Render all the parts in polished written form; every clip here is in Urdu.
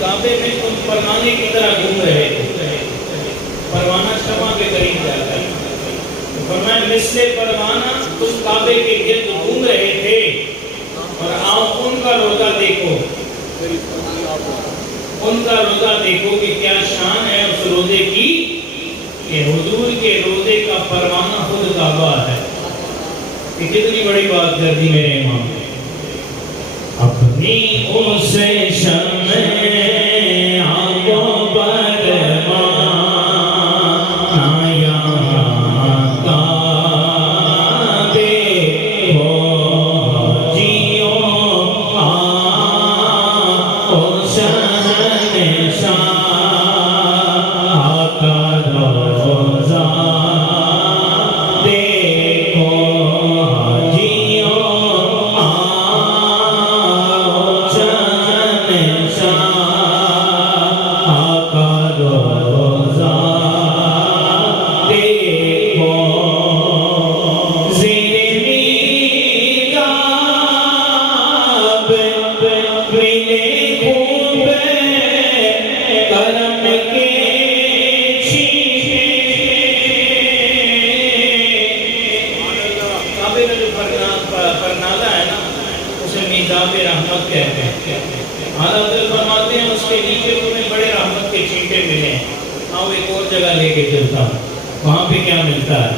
کعبے میں تم پروانے کی طرح گھوم رہے تھے، پروانہ شمع کے قریب جاتا ہے، فرمایا مثل پروانہ تم کعبے کے گرد گھوم رہے تھے، اور آؤ ان کا روزہ دیکھو، ان کا روزہ دیکھو کہ کیا شان ہے اس روزے کی کہ حضور کے روزے کا پروانہ خود کعبہ ہے۔ کہ کتنی بڑی بات کر دی میرے امام نے۔ اپنی اس شمع آنکھوں پر مایا کعبے کو جیو آؤ شہنشاہ کا روزہ دیکھو جیو رحمت کہتے ہیں۔ حضرت فرماتے ہیں اس کے نیچے تمہیں بڑے رحمت کے چھینٹے ملے ہیں، آؤ ایک اور جگہ لے کے چلتا ہوں، وہاں پہ کیا ملتا ہے؟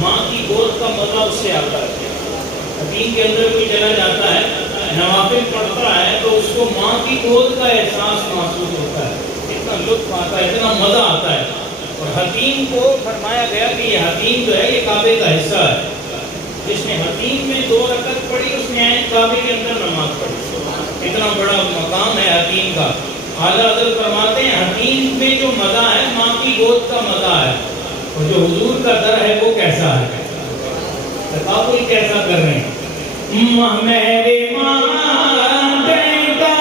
ماں کی گود کا مزہ اس سے آتا ہے۔ حتیم کے اندر کوئی چلا جاتا ہے، نوافل پڑھتا ہے تو اس کو ماں کی گود کا احساس محسوس ہوتا ہے، اتنا لطف آتا ہے، اتنا مزہ آتا ہے۔ اور حتیم کو فرمایا گیا کہ یہ حتیم جو ہے یہ کعبے کا حصہ ہے، جس نے حتیم میں 2 رکعت پڑھی اس نے کعبے کے اندر نماز پڑھی۔ اتنا بڑا مقام ہے حتیم کا۔ اعلیٰ حضرت فرماتے ہیں حتیم میں جو مزہ ہے ماں کی گود کا مزہ ہے، اور جو حضور کا در ہے وہ کیسا ہے، تقابل کیسا کر رہے ہیں۔ میرے ماں کا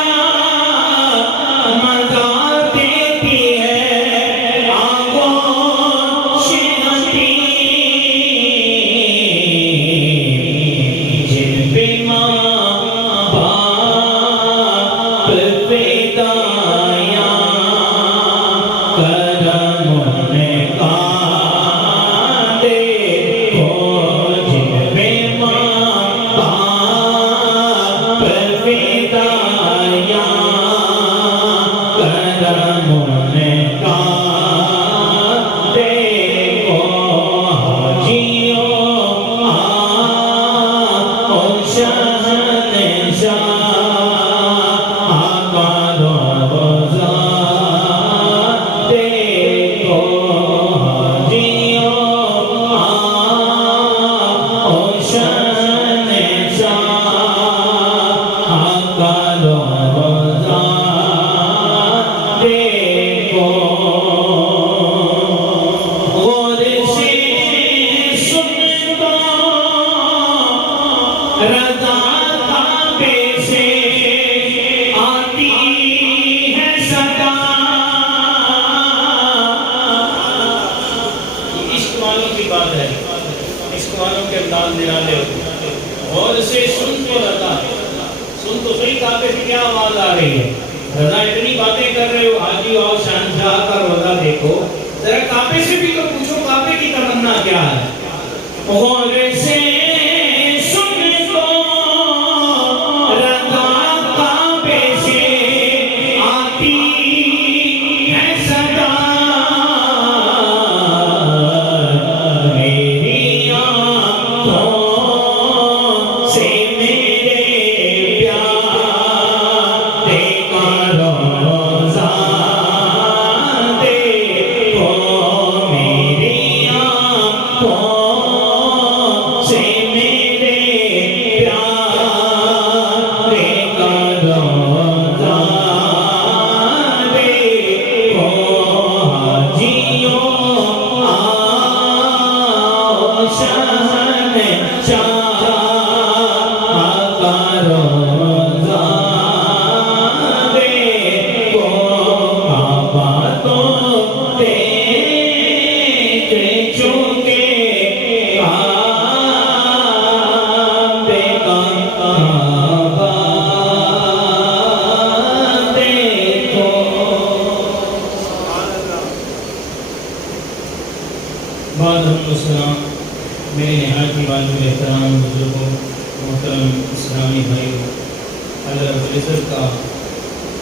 مزہ دیتی ہے آنکھوں شہنشاہ، جن پہ ماں باپ فدایا کرم نے کا رضا کعبے سے آتی آواز نرالے ہوتی اور سے سن تو رضا سن تو صحیح کعبے سے کیا آواز آ رہی ہے رضا اتنی باتیں کر رہے ہو حاجی اور شہنشاہ کا روزہ دیکھو ذرا کعبے سے بھی تو پوچھو کعبے کی تمنا کیا ہے اور سے میرے نہایت ہی واجب احترام بزرگوں محترم اسلامی بھائیوں اللہ رب العزت کا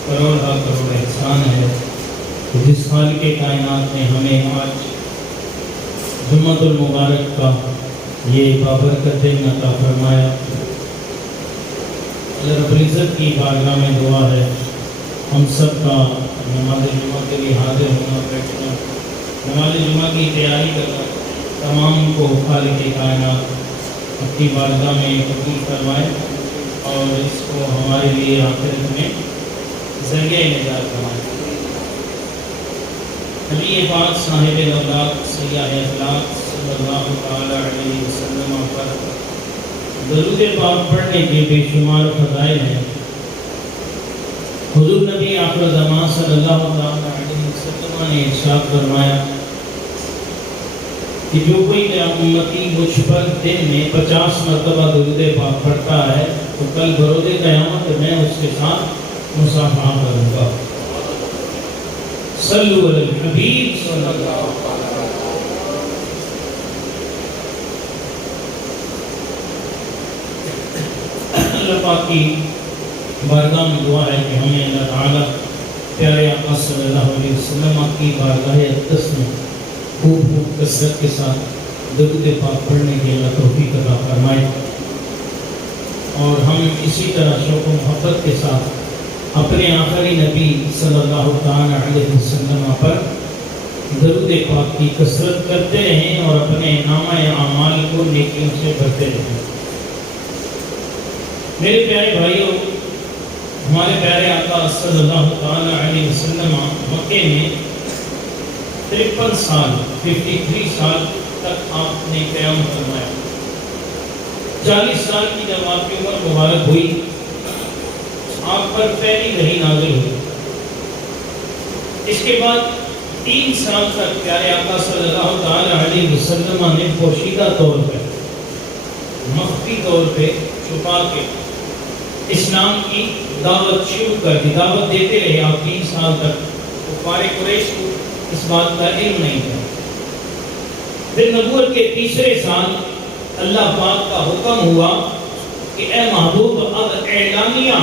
کروڑ ہا کروڑ احسان ہے جس خالق کائنات نے ہمیں آج جمعۃ المبارک کا یہ بابرکت دن عطا فرمایا اللہ رب العزت کی بارگاہ میں دعا ہے ہم سب کا نماز جمعہ کے لیے حاضر ہونا بیٹھنا نماز جمعہ کی تیاری کرنا تمام کو خالق کائنات اپنی بارگاہ میں قبول فرمائے اور اس کو ہمارے لیے آخرت میں ذریعہ نجات بنائے نبی پاک صاحب الاولاق سیاح اخلاق صلی اللہ تعالی علیہ وسلم پر درود پاک پڑھنے کے بے شمار فضائل ہیں حضور نبی آخر زمان صلی اللہ تعالی علیہ وسلم نے ارشاد فرمایا کہ جو کوئی میرا امتی مجھ پر دن میں 50 مرتبہ درود پاک پڑھتا ہے تو کل بروز قیامت میں اس کے ساتھ مصافحہ کروں گا صلو علی الحبیب صلی اللہ علیہ وسلم اللہ پاک کی بارگاہ میں دعا ہے کہ ہمیں اللہ تعالیٰ پیارے آقا صلی اللہ علیہ وسلم کی بارگاہ اقدس میں خوب خوب کثرت کے ساتھ درود پاک پڑھنے کی اللہ توفیق عطا فرمائے اور ہم اسی طرح شوق و محبت کے ساتھ اپنے آخری نبی صلی اللہ تعالی علیہ وسلم پر درود پاک کی کثرت کرتے رہیں اور اپنے نامہ اعمال کو نیکیوں سے بھرتے رہیں میرے پیارے بھائیوں ہمارے پیارے آقا صلی اللہ تعالی علیہ وسلم مکے میں 53 سال 53 سال تک آپ نے قیام فرمایا 40 سال کی جب آپ کی عمر مبارک ہوئی آپ پر پہلی وحی نازل ہوئی اس کے بعد 3 سال تک پیارے آقا صلی اللہ تعالی علیہ وسلم نے پوشیدہ طور پر مخفی طور پہ چھپا کے اسلام کی دعوت شروع کر دی دعوت دیتے رہے آپ 3 سال تک کفار قریش کو اس بات کا علم نہیں تھا پھر نبوت کے 3 سال اللہ پاک کا حکم ہوا کہ اے محبوب اب اعلانیہ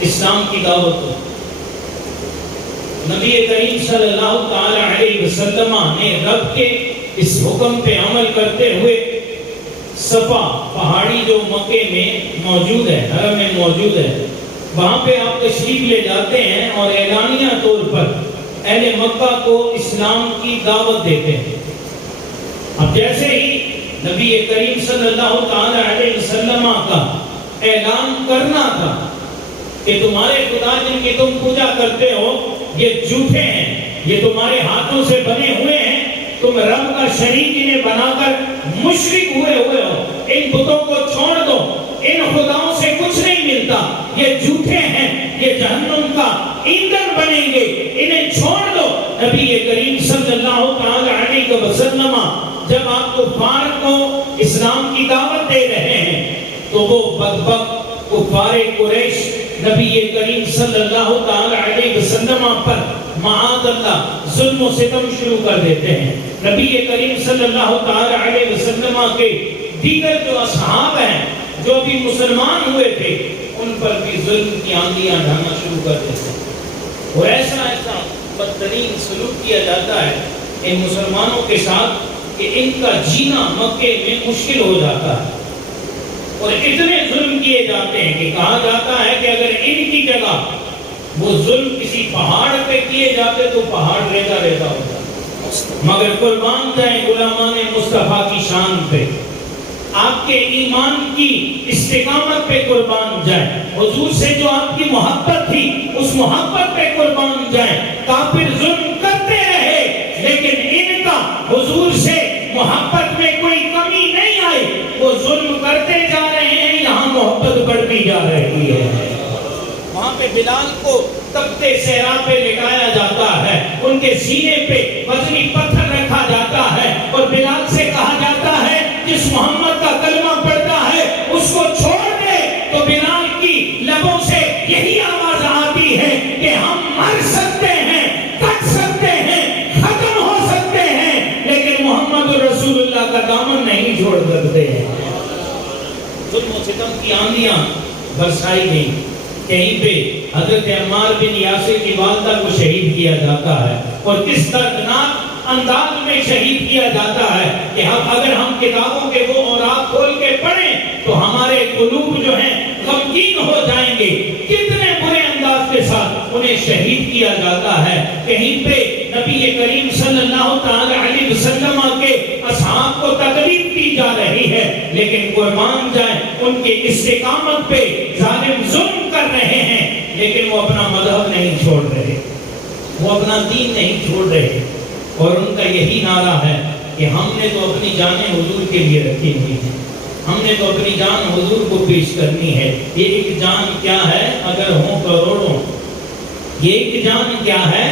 اسلام کی دعوت ہو نبی کریم صلی اللہ تعالی علیہ وسلم نے رب کے اس حکم پہ عمل کرتے ہوئے صفا پہاڑی جو مکے میں موجود ہے حرم میں موجود ہے وہاں پہ آپ تشریف لے جاتے ہیں اور اعلانیہ طور پر اہل مکہ کو اسلام کی دعوت دیتے ہیں اب جیسے ہی نبی کریم صلی اللہ تعالی علیہ وسلم کا اعلان کرنا تھا کہ تمہارے خدا جن کی تم پوجا کرتے ہو یہ جھوٹے ہیں یہ تمہارے ہاتھوں سے بنے ہوئے ہیں تم رب کا شریک انہیں بنا کر مشرک ہوئے ہو ان بتوں کو چھوڑ دو ان خداؤں سے کچھ نہیں ملتا یہ جھوٹے ہیں یہ جہنم کا ایندھن بنیں گے انہیں چھوڑ دو نبی کریم صلی اللہ تعالی علیہ وسلم جب آپ کو فار کو اسلام کی دعوت دے رہے ہیں تو وہ بدبخت کفار قریش نبی کریم صلی اللہ تعالی علیہ وسلم پر معاذ اللہ ظلم و ستم شروع کر دیتے ہیں. نبی کریم صلی اللہ تعالی علیہ وسلم کے دیگر جو اصحاب ہیں جو بھی مسلمان ہوئے تھے ان پر بھی ظلم کی آندیاں ڈھانا شروع کر دیتے ہیں اور ایسا بدترین سلوک کیا جاتا ہے ان مسلمانوں کے ساتھ کہ ان کا جینا مکے میں مشکل ہو جاتا ہے اور اتنے ظلم کیے جاتے ہیں کہ کہا جاتا ہے کہ اگر ان کی جگہ وہ ظلم کسی پہاڑ پہ کیے جاتے تو پہاڑ ریزہ ریزہ ہوتا. مگر قربان جائیں غلامان مصطفیٰ کی شان پہ, آپ کے ایمان کی استقامت پہ قربان جائیں, حضور سے جو آپ کی محبت تھی اس محبت پہ قربان جائیں. کافر ظلم کرتے رہے لیکن ان کا حضور سے محبت میں کوئی کمی نہیں آئی, وہ ظلم کرتے جا رہے ہیں, یہاں محبت بڑھتی جا رہی ہے. وہاں پہ بلال کو تختے صحرا پہ لٹایا جاتا ہے, ان کے سینے پہ وزنی پتھر رکھا جاتا ہے اور بلال سے کہا جاتا ہے جس محمد کا کلمہ پڑھتا ہے اس کو چھوڑ دے. تو بلال کی لبوں سے یہی آواز آتی ہے کہ ہم مر سکتے ہیں, کٹ سکتے ہیں, ختم ہو سکتے ہیں, لیکن محمد رسول اللہ کا دامن نہیں چھوڑ سکتے ہیں. ظلم و ستم کی آندیاں برسائی گئی. کہیں پہ حضرت عمار بن یاسر کی والدہ کو شہید کیا جاتا ہے اور کس دردناک انداز میں شہید کیا جاتا ہے کہ اگر ہم کتابوں کے وہ اوراق کھول کے پڑھیں تو ہمارے قلوب جو ہیں غمگین ہو جائیں گے. کتنے برے انداز کے ساتھ انہیں شہید کیا جاتا ہے. کہیں پہ نبی کریم صلی اللہ تعالی علیہ وسلم کے اصحاب کو تکلیف دی جا رہی ہے لیکن قربان جائیں ان کی استقامت پہ ظالم ظلم کر رہے ہیں لیکن وہ اپنا مذہب نہیں چھوڑ رہے, وہ اپنا دین نہیں چھوڑ رہے. اور ان کا یہی نعرہ ہے کہ ہم نے تو اپنی جانیں حضور کے لیے رکھی ہوئی ہیں, ہم نے تو اپنی جان حضور کو پیش کرنی ہے. یہ ایک جان کیا ہے اگر ہوں کروڑوں, یہ ایک جان کیا ہے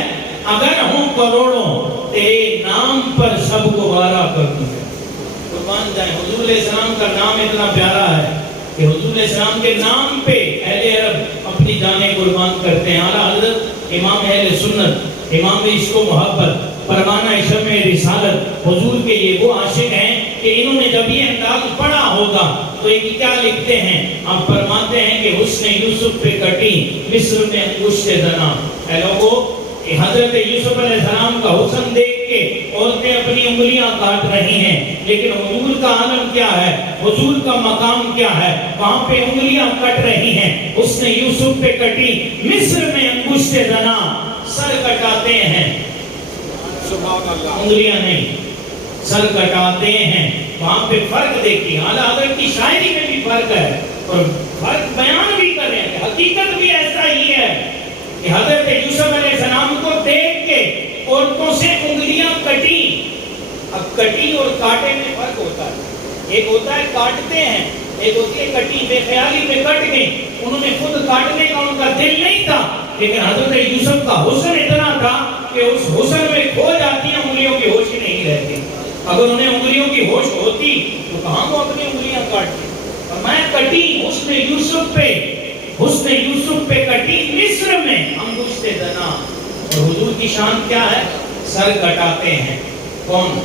اگر ہوں کروڑوں, تیرے نام پر سب کو وارا کر دوں. قربان جائیں حضور علیہ السلام کا نام اتنا پیارا ہے کہ حضور علیہ السلام کے نام پہ اہل عرب اپنی جانیں قربان کرتے ہیں. اعلیٰ حضرت امام اہل سنت, امام عشق و محبت, پروانہ شمع رسالت, حضور کے یہ وہ عاشق ہیں کہ انہوں نے جب یہ انداز پڑھا ہوگا تو یہ کیا لکھتے ہیں, آپ فرماتے ہیں کہ حسن یوسف پہ کٹی مصر میں انگشت زنا. اے لوگوں, حضرت یوسف علیہ السلام کا حسن دیکھ کے عورتیں اپنی انگلیاں کاٹ رہی ہیں لیکن حضور کا عالم کیا ہے, حضور کا مقام کیا ہے, وہاں پہ انگلیاں کٹ رہی ہیں. حسن یوسف پہ کٹی مصر میں انگشت زنا, سر کٹاتے ہیں, سبحان اللہ, انگلیاں نہیں, سر کٹاتے ہیں. وہاں پہ فرق دیکھیے, اعلیٰ حضرت کی شاعری میں بھی فرق ہے اور فرق بیان بھی کر رہے ہیں. حقیقت بھی ایسا ہی ہے کہ حضرت یوسف علیہ السلام کو دیکھ کے عورتوں سے انگلیاں کٹی. اب کٹی اور کاٹے میں فرق ہوتا ہے, ایک ہوتا ہے کاٹتے ہیں, ایک ہوتی ہے کٹی, بے خیالی میں کٹ گئی. انہوں نے خود کاٹنے کا ان کا دل نہیں تھا لیکن حضرت یوسف کا حسن اتنا تھا کہ اس حسن میں کھو جاتی ہیں, انگلیوں کی ہوش ہی نہیں رہتی. اگر انہیں انگلیوں کی ہوش ہوتی تو کہاں وہ اپنی انگلیاں کاٹتی. میں کٹی حسن یوسف پہ, حسن یوسف پہ کٹی مصر میں انگشت زنا. اور حضور کی شان کیا ہے, سر کٹاتے ہیں. کون,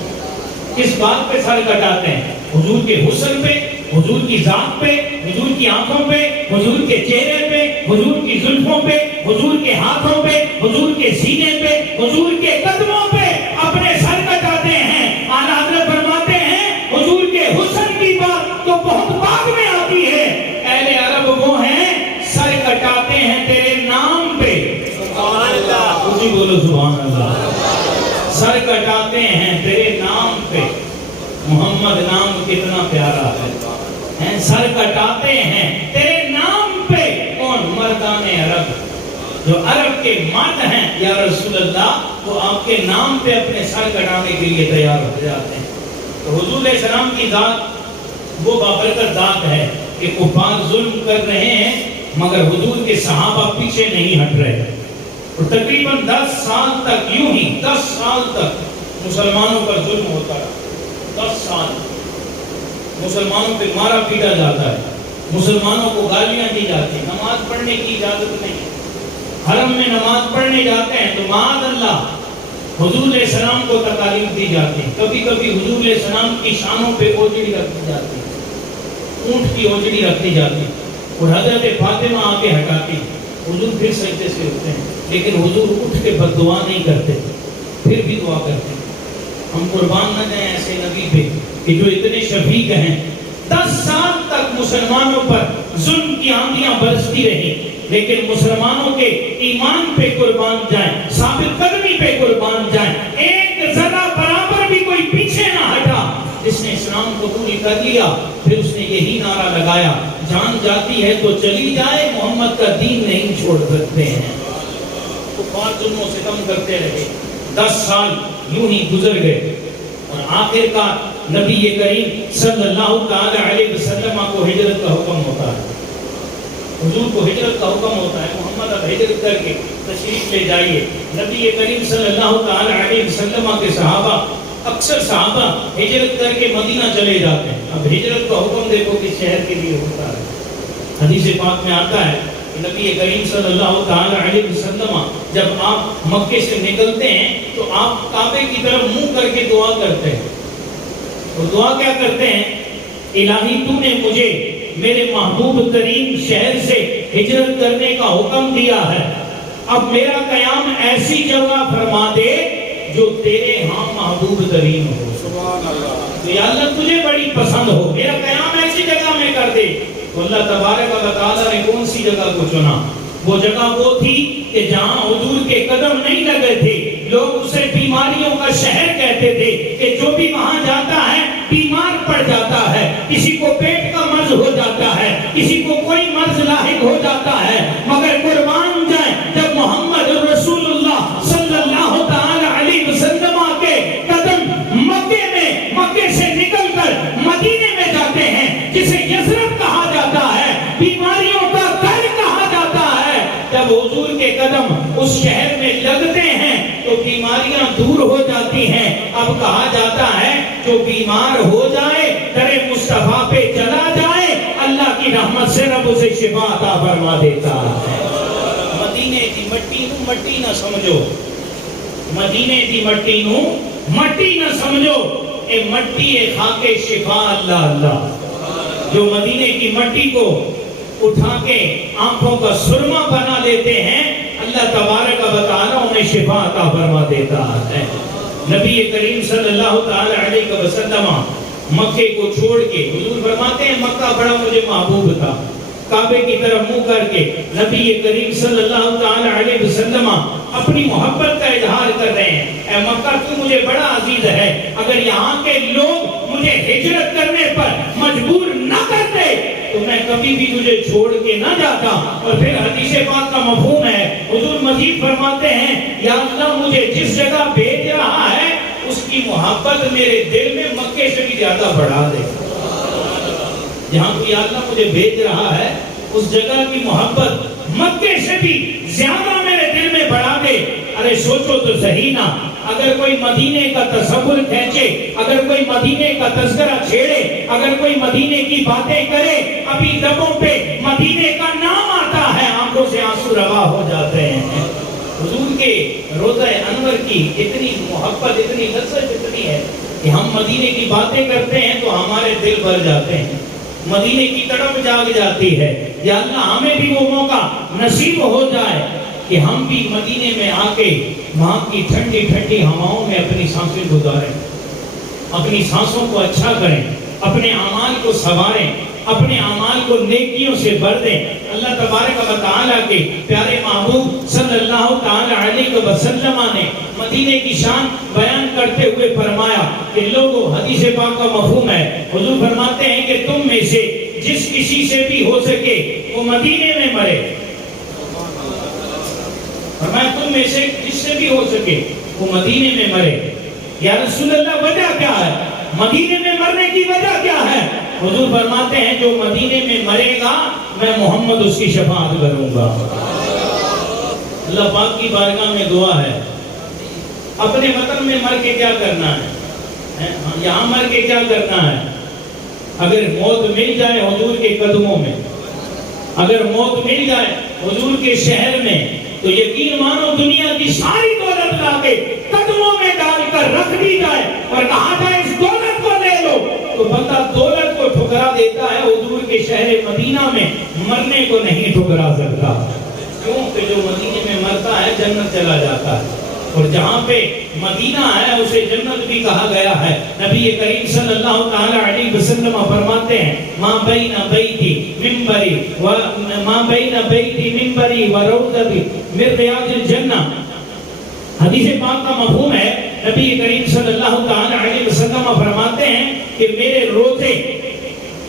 کس بات پہ سر کٹاتے ہیں؟ حضور کے حسن پہ, حضور کی ذات پہ, حضور کی آنکھوں پہ, حضور کے چہرے پہ, حضور کی زلفوں پہ, حضور کے ہاتھوں پہ, حضور کے سینے پہ, حضور کے قدموں پہ اپنے سر کٹاتے ہیں. اعلیٰ حضرت فرماتے ہیں حضور کے حسن کی بات تو بہت بعد میں آتی ہے. اہل عرب وہ ہیں سر کٹاتے ہیں تیرے نام پہ. سبحان اللہ, اسی بولو سبحان اللہ. سر کٹاتے ہیں تیرے نام پہ. محمد نام کتنا پیارا ہے, سر کٹاتے ہیں تیرے نام پہ. کون, مردان عرب, جو عرب کے مرد ہیں یا رسول اللہ, وہ آپ کے نام پہ اپنے سر کٹانے کے لیے تیار ہو جاتے ہیں. تو حضور علیہ السلام کی ذات وہ بابرکت ذات ہے کہ کفار ظلم کر رہے ہیں مگر حضور کے صحابہ پیچھے نہیں ہٹ رہے. اور تقریباً 10 سال تک یوں ہی 10 سال تک مسلمانوں پر ظلم ہوتا رہا. 10 سال مسلمانوں پہ مارا پیٹا جاتا ہے، مسلمانوں کو گالیاں دی جاتی ہیں، نماز پڑھنے کی اجازت نہیں ہے۔ حرم میں نماز پڑھنے جاتے ہیں تو معاذ اللہ حضور علیہ السلام کو تکالیف دی جاتی ہیں، کبھی کبھی حضور علیہ السلام کی شانوں پہ اوجڑی رکھی جاتی ہے، اونٹ کی اوجڑی رکھی جاتی ہے اور حضرت فاطمہ آ کے ہٹاتی ہے، حضور پھر سجدے سے اٹھتے ہیں، لیکن حضور اٹھ کے بد دعا نہیں کرتے، پھر بھی دعا کرتے ہیں۔ ہم قربان نہ جائیں ایسے نبی پہ کہ جو اتنے شفیق ہیں۔ 10 سال تک مسلمانوں پر ظلم کی آندیاں برستی رہی، لیکن مسلمانوں کے ایمان پہ قربان جائیں، ثابت قدمی پہ قربان جائیں، ایک ذرہ برابر بھی کوئی پیچھے نہ ہٹا۔ جس نے اسلام قبول کر لیا پھر اس نے یہی نعرہ لگایا، جان جاتی ہے تو چلی جائے، محمد کا دین نہیں چھوڑ سکتے ہیں۔ کفار ظلم و ستم کرتے رہے، 10 سال یوں ہی گزر گئے اور آخر کار نبی کریم صلی اللہ تعالی علیہ وسلم کو ہجرت کا حکم ہوتا ہے، حضور کو ہجرت کا حکم ہوتا ہے، محمد اب ہجرت کر کے تشریف لے جائیے۔ نبی کریم صلی اللہ تعالی علیہ وسلم کے صحابہ، اکثر صحابہ ہجرت کر کے مدینہ چلے جاتے ہیں۔ اب ہجرت کا حکم دیکھو کس شہر کے لیے ہوتا ہے۔ حدیث پاک میں آتا ہے کہ نبی کریم صلی اللہ تعالی علیہ وسلم جب آپ مکے سے نکلتے ہیں تو آپ کعبے کی طرف منہ کر کے دعا کرتے ہیں، اور دعا کیا کرتے ہیں؟ الہی تو نے مجھے میرے محبوب ترین شہر سے ہجرت کرنے کا حکم دیا ہے، اب میرا قیام ایسی جگہ فرما دے جو تیرے ہاں محبوب ترین ہو۔ سبحان اللہ، تو یا اللہ تجھے بڑی پسند ہو، میرا قیام ایسی جگہ میں کر دے۔ تو اللہ تبارک و تعالیٰ نے کون سی جگہ کو چنا؟ وہ جگہ وہ تھی کہ جہاں حضور کے قدم نہیں لگے تھے، لوگ اسے بیماریوں کا شہر کہتے تھے کہ جو بھی وہاں جاتا ہے بیمار پڑ جاتا ہے، کسی کو پیٹ کا مرض ہو جاتا ہے، کسی کو کوئی مرض لاحق ہو جاتا ہے، مگر قربان جائیں جب محمد رسول اللہ صلی اللہ تعالی علیہ وسلم کے قدم مکے سے نکل کر مدینے میں جاتے ہیں، جسے یثرب کہا جاتا ہے، بیماریوں کا گھر کہا جاتا ہے، جب حضور کے قدم اس شہر میں لگتے ہیں تو بیماریاں دور ہو جاتی ہیں۔ اب کہا جاتا ہے جو بیمار ہو جائے در مصطفیٰ پہ چلا جائے، اللہ کی رحمت سے رب اسے شفا عطا فرما دیتا ہے۔ مدینے دی مٹی نو مٹی نہ سمجھو، مدینے دی مٹی نو مٹی نہ سمجھو، اے مٹی اے خاک شفا اللہ اللہ۔ جو مدینے کی مٹی کو اٹھا کے آنکھوں کا سرما بنا لیتے ہیں، اللہ تبارک و تعالیٰ انہیں شفا عطا فرما دیتا ہے۔ نبی کریم صلی اللہ تعالی علیہ وسلم مکے کو چھوڑ کے، حضور فرماتے ہیں مکہ بڑا مجھے محبوب تھا، کعبے کی طرف منہ کر کے نبی کریم صلی اللہ تعالی علیہ وسلم اپنی محبت کا اظہار کر رہے ہیں۔ اے مکہ تو مجھے بڑا عزیز ہے، اگر یہاں کے لوگ مجھے ہجرت کرنے پر مجبور نہ کرتے تو میں کبھی بھی تجھے چھوڑ کے نہ جاتا۔ اور پھر حدیث پاک کا مفہوم ہے، حضور مزید فرماتے ہیں یا اللہ مجھے جس جگہ بھیج رہا ہے اس کی محبت میرے دل میں مکے سے بھی زیادہ بڑھا دے۔ جہاں کوئی اللہ مجھے بھیج رہا ہے اس جگہ کی محبت مکے سے بھی زیادہ میرے دل میں بڑھا دے۔ ارے سوچو تو صحیح نا، اگر کوئی مدینے کا تصور کھینچے، اگر کوئی مدینے کا تذکرہ چھیڑے، اگر کوئی مدینے کی باتیں کرے، ابھی لبوں پہ مدینے کا نام آتا ہے، آنکھوں سے آنسو روا ہو جاتے ہیں۔ حضور کے روضہ انور کی اتنی محبت، اتنی لذت اتنی ہے کہ ہم مدینے کی باتیں کرتے ہیں تو ہمارے دل بھر جاتے ہیں، مدینے کی تڑپ جاگ جاتی ہے۔ یا اللہ ہمیں بھی وہ موقع نصیب ہو جائے کہ ہم بھی مدینے میں آ کے وہاں کی ٹھنڈی ٹھنڈی ہواؤں میں اپنی سانسیں گزاریں، اپنی سانسوں کو اچھا کریں، اپنے اعمال کو سنواریں، اپنے اعمال کو نیکیوں سے بھر دیں۔ اللہ تبارک و تعالیٰ کے پیارے محبوب صلی اللہ تعالی علیہ وسلم نے مدینے کی شان بیان کرتے ہوئے فرمایا کہ لوگوں، حدیث پاک کا مفہوم ہے، حضور فرماتے ہیں کہ تم میں سے جس کسی سے بھی ہو سکے وہ مدینے میں مرے، فرمایا تم میں سے جس سے بھی ہو سکے وہ مدینے میں مرے۔ یا رسول اللہ وجہ کیا ہے؟ مدینے میں مرنے کی وجہ کیا ہے؟ حضور فرماتے ہیں جو مدینے میں مرے گا میں محمد اس کی شفاعت کروں گا۔ اللہ پاک کی بارگاہ میں دعا ہے، اپنے وطن میں مر کے کیا کرنا ہے، یہاں مر کے کیا کرنا ہے؟ اگر موت مل جائے حضور کے قدموں میں، اگر موت مل جائے حضور کے شہر میں، تو یقین مانو دنیا کی ساری دولت لا کے قدموں میں ڈال کر رکھ دی جائے اور کہا جائے اس دولت کو لے لو، تو بندہ دولت کو ٹھکرا دیتا ہے، حضور کے شہر مدینہ میں مرنے کو نہیں ٹھکرا سکتا۔ کیوں کہ جو مدینے میں مرتا ہے جنت چلا جاتا ہے، اور جہاں پہ مدینہ ہے اسے جنت بھی کہا گیا ہے۔ نبی کریم صلی اللہ تعالی علیہ وسلم فرماتے ہیں ما بین بیتی منبری و روضتی من ریاض الجنہ، حدیث پاک کا مفہوم ہے، نبی کریم صلی اللہ تعالی علیہ وسلم فرماتے ہیں کہ میرے روضے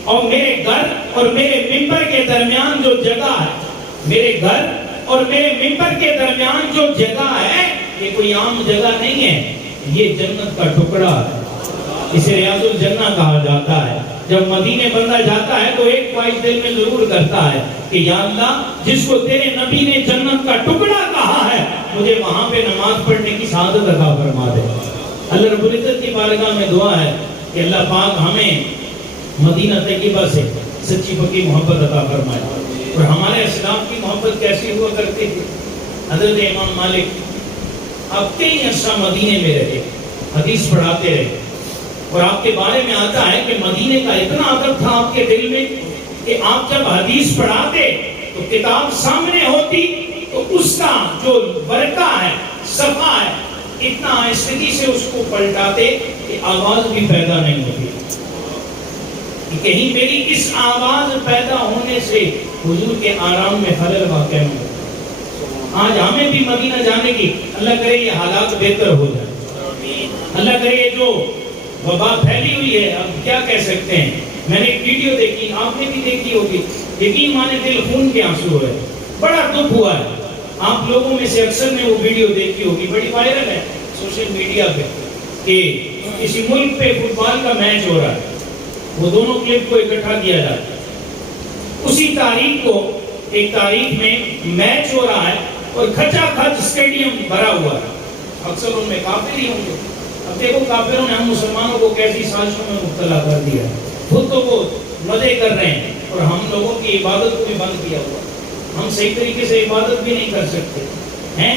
اور میرے گھر اور میرے منبر کے درمیان جو جگہ ہے، میرے گھر اور میرے منبر کے درمیان جو جگہ ہے، یہ کوئی عام جگہ نہیں ہے، یہ جنت کا ٹکڑا ہے، اسے ریاض الجنہ کہا جاتا ہے۔ جب مدینے بندہ جاتا ہے تو ایک خواہش دل میں ضرور کرتا ہے کہ یا اللہ جس کو تیرے نبی نے جنت کا ٹکڑا کہا ہے، مجھے وہاں پہ نماز پڑھنے کی سعادت عطا فرما دے۔ اللہ رب العزت کی بارگاہ میں دعا ہے کہ اللہ پاک ہمیں مدینہ طیبہ سے سچی پکی محبت عطا فرمائے۔ اور ہمارے اسلام کی محبت کیسی ہوا کرتی تھی؟ حضرت امام مالک آپ کئی عرصہ مدینے میں رہے، حدیث پڑھاتے رہے، اور آپ کے بارے میں آتا ہے کہ مدینے کا اتنا ادب تھا آپ کے دل میں کہ آپ جب حدیث پڑھاتے تو کتاب سامنے ہوتی تو اس کا جو ورقہ ہے، صفحہ ہے، اتنا آہستگی سے اس کو پلٹاتے کہ آواز بھی پیدا نہیں ہوتی، کہ کہیں میری اس آواز پیدا ہونے سے حضور کے آرام میں خلل واقع نہ ہو۔ آج ہمیں بھی مدینہ جانے کی اللہ کرے یہ حالات بہتر ہو جائے، اللہ کرے یہ جو وبا پھیلی ہوئی ہے، اب کیا کہہ سکتے ہیں۔ میں نے ایک ویڈیو دیکھی، آپ نے بھی دیکھی ہوگی، یقین مانے دل خون کے آنسو ہے، بڑا دکھ ہوا ہے۔ آپ لوگوں میں سے اکثر نے وہ ویڈیو دیکھی ہوگی، بڑی وائرل ہے سوشل میڈیا پہ، کہ کسی ملک پہ فٹ بال کا میچ ہو رہا ہے، وہ دونوں کلپ کو اکٹھا کیا جاتا ہے، اسی تاریخ کو ایک تاریخ میں میچ ہو رہا ہے اور کھچا کھچ اسٹیڈیم بھرا ہوا ہے، اکثر ان میں کافر ہی ہوں گے۔ اب دیکھو کافروں نے ہم مسلمانوں کو کیسی سازشوں میں مبتلا کر دیا، خود تو وہ مزے کر رہے ہیں اور ہم لوگوں کی عبادت کو بھی بند کیا ہوا، ہم صحیح طریقے سے عبادت بھی نہیں کر سکتے ہیں۔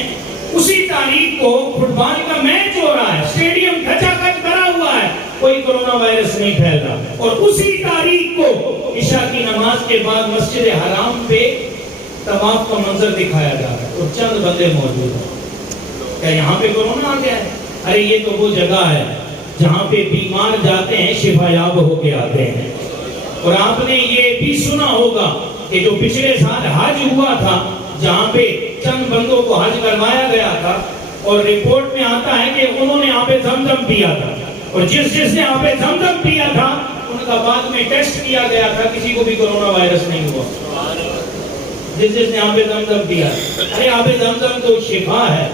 اسی تاریخ کو فٹ بال کا میچ ہو رہا ہے، اسٹیڈیم کھچا کھچ بھرا ہوا ہے، کوئی کرونا وائرس نہیں پھیل رہا، اور اسی تاریخ کو عشاء کی نماز کے بعد مسجد حرام پہ طواف کا منظر دکھایا جا رہا ہے اور چند بندے موجود ہیں۔ کیا یہاں پہ کرونا آ گیا ہے؟ ارے یہ تو وہ جگہ ہے جہاں پہ بیمار جاتے ہیں شفا یاب ہو کے آتے ہیں۔ اور آپ نے یہ بھی سنا ہوگا کہ جو پچھلے سال حج ہوا تھا، جہاں پہ چند بندوں کو حج کروایا گیا تھا، اور رپورٹ میں آتا ہے کہ انہوں نے آب زمزم پیا تھا، اور جس نے آب زمزم پیا تھا ان کا بعد میں ٹیسٹ کیا گیا تھا، کسی کو بھی کرونا وائرس نہیں ہوا، جس نے آب زمزم پیا۔ ارے آب زمزم تو شفا ہے،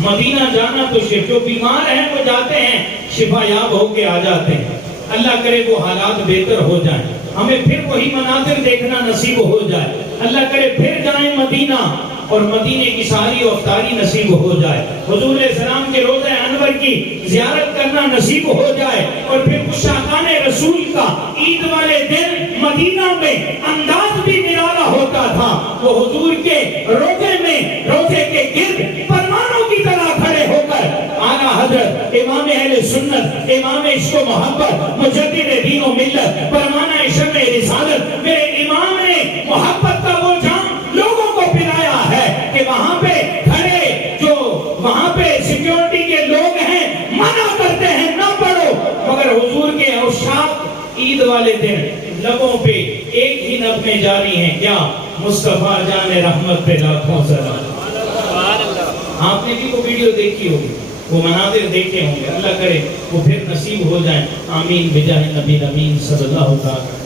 مدینہ جانا تو شفا، جو بیمار ہیں وہ جاتے ہیں شفا یاب ہو کے آ جاتے ہیں۔ اللہ کرے وہ حالات بہتر ہو جائیں، ہمیں پھر وہی مناظر دیکھنا نصیب ہو جائے، اللہ کرے پھر جائیں مدینہ اور مدینے کی ساری افطاری نصیب ہو جائے، حضور علیہ السلام کے روضہ انور کی زیارت کرنا نصیب ہو جائے، اور پھر عشاقان رسول کا عید والے دن مدینہ میں انداز بھی نرالا ہوتا تھا، وہ حضور کے روضے میں روضے کے گرد پروانوں کی طرح کھڑے ہو کر اعلیٰ حضرت امام اہل سنت، امام عشق و محبت، مجدد دین و ملت، پروانہ شمع رسالت، میرے امام نے محبت کا وہ جام لوگوں کو پلایا ہے کہ وہاں پہ کھڑے جو وہاں پہ سیکیورٹی کے لوگ ہیں منع کرتے ہیں نہ پڑھو، مگر حضور کے عشاق عید والے دن لبوں پہ ایک ہی نغمے جاری ہیں، کیا؟ مصطفیٰ جان رحمت پہ لاکھوں سلام۔ آپ نے بھی وہ ویڈیو دیکھی ہوگی، وہ مناظر دیکھے ہوں گے، اللہ کرے وہ پھر نصیب ہو جائیں، آمین بجاہ نبی امین صلی اللہ تعالی